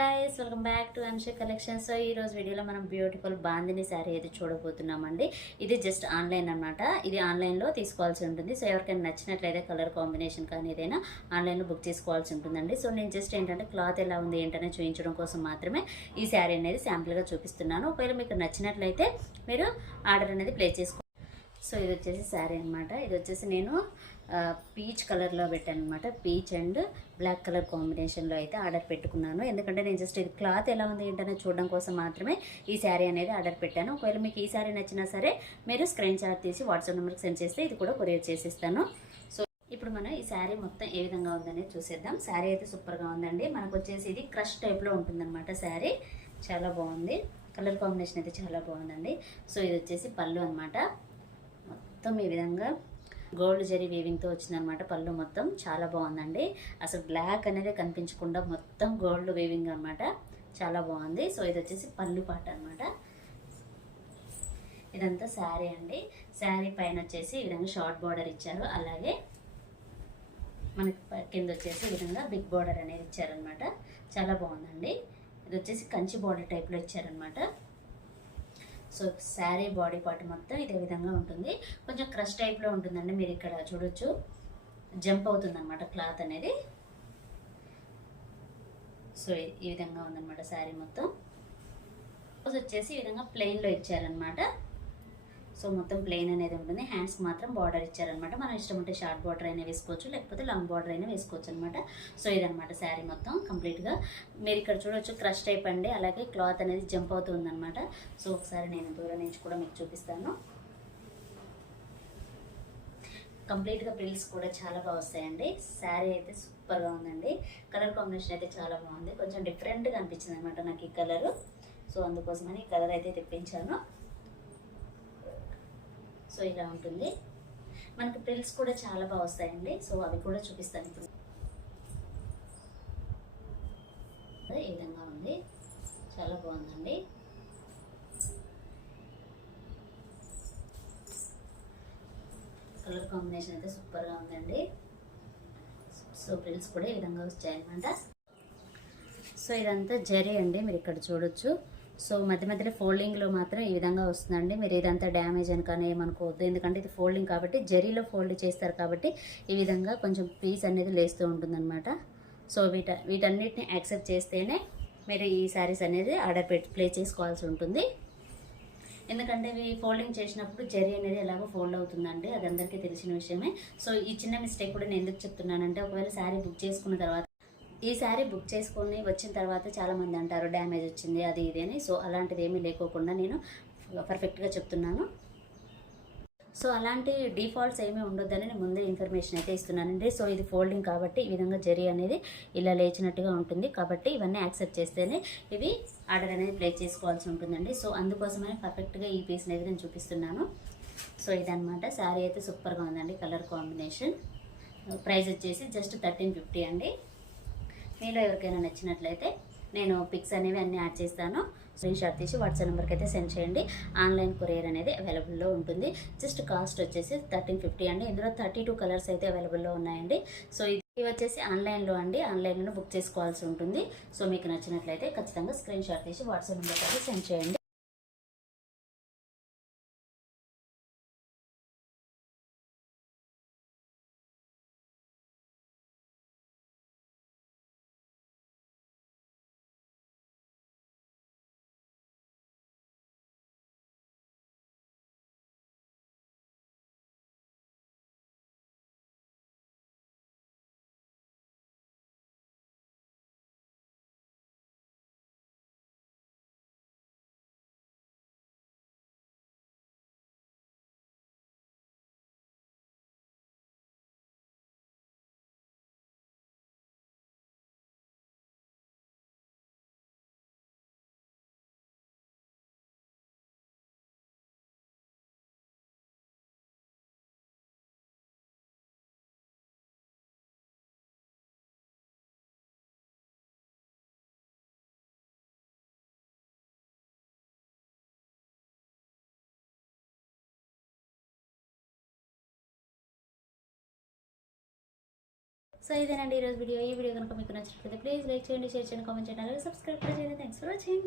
Guys welcome back to Anshe collection. So ఈ రోజు వీడియోలో మనం బ్యూటిఫుల్ బాందిని శారీ అయితే చూడబోతున్నామండి. ఇది జస్ట్ ఆన్లైన్ అనమాట. ఇది ఆన్లైన్లో తీసుకోవాల్సి ఉంటుంది. సో ఎవరికైనా నచ్చినట్లయితే కలర్ కాంబినేషన్ కానీ ఏదైనా ఆన్లైన్లో బుక్ చేసుకోవాల్సి ఉంటుందండి. సో నేను జస్ట్ ఏంటంటే క్లాత్ ఎలా ఉంది ఏంటనే చూపించడం కోసం మాత్రమే ఈ శారీ అనేది శాంపుల్గా చూపిస్తున్నాను. ఒకవేళ మీకు నచ్చినట్లయితే మీరు ఆర్డర్ అనేది ప్లేస్ చేసుకోండి. సో ఇది వచ్చేసి శారీ అనమాట. ఇది వచ్చేసి నేను పీచ్ కలర్లో పెట్టాను అనమాట. పీచ్ అండ్ బ్లాక్ కలర్ కాంబినేషన్లో అయితే ఆర్డర్ పెట్టుకున్నాను. ఎందుకంటే నేను జస్ట్ ఇది క్లాత్ ఎలా ఉంది ఏంటనే చూడడం కోసం మాత్రమే ఈ శారీ అనేది ఆర్డర్ పెట్టాను. ఒకవేళ మీకు ఈ శారీ నచ్చినా సరే మీరు స్క్రీన్ షాట్ తీసి వాట్సాప్ నెంబర్కి సెండ్ చేస్తే ఇది కూడా కొరియర్ చేసిస్తాను. సో ఇప్పుడు మనం ఈ శారీ మొత్తం ఏ విధంగా ఉందనేది చూసేద్దాం. శారీ అయితే సూపర్గా ఉందండి. మనకు వచ్చేసి ఇది క్రష్ టైప్లో ఉంటుందన్నమాట. శారీ చాలా బాగుంది. కలర్ కాంబినేషన్ అయితే చాలా బాగుందండి. సో ఇది వచ్చేసి పళ్ళు అనమాట. మొత్తం ఈ విధంగా గోల్డ్ జరీ వీవింగ్తో వచ్చిందనమాట. పళ్ళు మొత్తం చాలా బాగుందండి. అసలు బ్లాక్ అనేది కనిపించకుండా మొత్తం గోల్డ్ వీవింగ్ అనమాట. చాలా బాగుంది. సో ఇది వచ్చేసి పళ్ళు పాట అనమాట. ఇదంతా శారీ అండి. శారీ పైన వచ్చేసి ఈ విధంగా షార్ట్ బార్డర్ ఇచ్చారు. అలాగే మనకి కింద వచ్చేసి ఈ విధంగా బిగ్ బార్డర్ అనేది ఇచ్చారనమాట. చాలా బాగుందండి. ఇది వచ్చేసి కంచి బార్డర్ టైప్లో ఇచ్చారనమాట. సో శారీ బాడీ పార్ట్ మొత్తం ఇదే విధంగా ఉంటుంది. కొంచెం క్రష్ టైప్లో ఉంటుందండి. మీరు ఇక్కడ చూడొచ్చు, జంప్ అవుతుంది అనమాట క్లాత్ అనేది. సో ఈ విధంగా ఉందన్నమాట శారీ మొత్తం. వచ్చేసి ఈ విధంగా ప్లెయిన్లో ఇచ్చారనమాట. సో మొత్తం ప్లెయిన్ అనేది ఉంటుంది. హ్యాండ్స్కి మాత్రం బార్డర్ ఇచ్చారనమాట. మనం ఇష్టం ఉంటే షార్ట్ బార్డర్ అయినా వేసుకోవచ్చు, లేకపోతే లాంగ్ బార్డర్ అయినా వేసుకోవచ్చు అనమాట. సో ఇదనమాట శారీ మొత్తం కంప్లీట్గా. మీరు ఇక్కడ చూడవచ్చు క్రష్ టైప్ అండి. అలాగే క్లాత్ అనేది జంప్ అవుతుంది అనమాట. సో ఒకసారి నేను దూరం నుంచి కూడా మీకు చూపిస్తాను. కంప్లీట్గా ప్రిల్స్ కూడా చాలా బాగా వస్తాయండి. శారీ అయితే సూపర్గా ఉందండి. కలర్ కాంబినేషన్ అయితే చాలా బాగుంది. కొంచెం డిఫరెంట్గా అనిపించింది అనమాట నాకు ఈ కలరు. సో అందుకోసమని ఈ కలర్ అయితే తెప్పించాను. సో ఇలా ఉంటుంది. మనకి ప్రిల్స్ కూడా చాలా బాగా వస్తాయండి. సో అవి కూడా చూపిస్తాను ఇప్పుడు. ఈ విధంగా ఉంది. చాలా బాగుందండి. కలర్ కాంబినేషన్ అయితే సూపర్గా ఉందండి. సో ప్రిల్స్ కూడా ఈ విధంగా వచ్చాయన్నమాట. సో ఇదంతా జరీ అండి. మీరు ఇక్కడ చూడొచ్చు. సో మధ్య మధ్యలో ఫోల్డింగ్లో మాత్రం ఈ విధంగా వస్తుందండి. మీరు ఇదంతా డ్యామేజ్ అని కానీ ఏమనుకోవద్దు. ఎందుకంటే ఇది ఫోల్డింగ్ కాబట్టి, జరీలో ఫోల్డ్ చేస్తారు కాబట్టి ఈ విధంగా కొంచెం పీస్ అనేది లేస్తూ ఉంటుందన్నమాట. సో వీటన్నిటిని యాక్సెప్ట్ చేస్తేనే మీరు ఈ శారీస్ అనేది ఆర్డర్ ప్లేస్ చేసుకోవాల్సి ఉంటుంది. ఎందుకంటే ఇవి ఫోల్డింగ్ చేసినప్పుడు జరీ అనేది ఎలాగో ఫోల్డ్ అవుతుందండి. అది అందరికీ తెలిసిన విషయమే. సో ఈ చిన్న మిస్టేక్ కూడా నేను ఎందుకు చెప్తున్నానంటే, ఒకవేళ శారీ బుక్ చేసుకున్న తర్వాత ఈ శారీ బుక్ చేసుకొని వచ్చిన తర్వాత చాలామంది అంటారు డ్యామేజ్ వచ్చింది అది ఇది అని. సో అలాంటిది ఏమీ లేకోకుండా నేను పర్ఫెక్ట్గా చెప్తున్నాను. సో అలాంటి డిఫాల్ట్స్ ఏమీ ఉండొద్దని నేను ముందే ఇన్ఫర్మేషన్ అయితే ఇస్తున్నానండి. సో ఇది ఫోల్డింగ్ కాబట్టి ఈ విధంగా జరీ అనేది ఇలా లేచినట్టుగా ఉంటుంది. కాబట్టి ఇవన్నీ యాక్సెప్ట్ చేస్తేనే ఇవి ఆర్డర్ అనేది ప్లేస్ చేసుకోవాల్సి ఉంటుందండి. సో అందుకోసమని పర్ఫెక్ట్గా ఈ పీస్ అనేది నేను చూపిస్తున్నాను. సో ఇదనమాట. శారీ అయితే సూపర్గా ఉందండి. Colour combination. ప్రైస్ వచ్చేసి జస్ట్ 1350 అండి. మీలో ఎవరికైనా నచ్చినట్లయితే నేను పిక్స్ అనేవి అన్నీ యాడ్ చేస్తాను. స్క్రీన్ షాట్ తీసి వాట్సాప్ నెంబర్కి అయితే సెండ్ చేయండి. ఆన్లైన్ కొరియర్ అనేది అవైలబుల్లో ఉంటుంది. జస్ట్ కాస్ట్ వచ్చేసి 1350 అండి. ఇందులో 32 కలర్స్ అయితే అవైలబుల్లో ఉన్నాయండి. సో ఇది వచ్చేసి ఆన్లైన్లో అండి. ఆన్లైన్లో బుక్ చేసుకోవాల్సి ఉంటుంది. సో మీకు నచ్చినట్లయితే ఖచ్చితంగా స్క్రీన్ షాట్ తీసి వాట్సాప్ నెంబర్కి అయితే సెండ్ చేయండి. సో ఇదేనండి ఈరోజు వీడియో. ఈ వీడియో కనుక మీకు నచ్చినట్లయితే ప్లీజ్ లైక్ చేయండి, షేర్ చేయండి, కామెంట్ చేయండి, అలాగే సబ్స్క్రైబ్ కూడా చేయండి. Thanks for watching.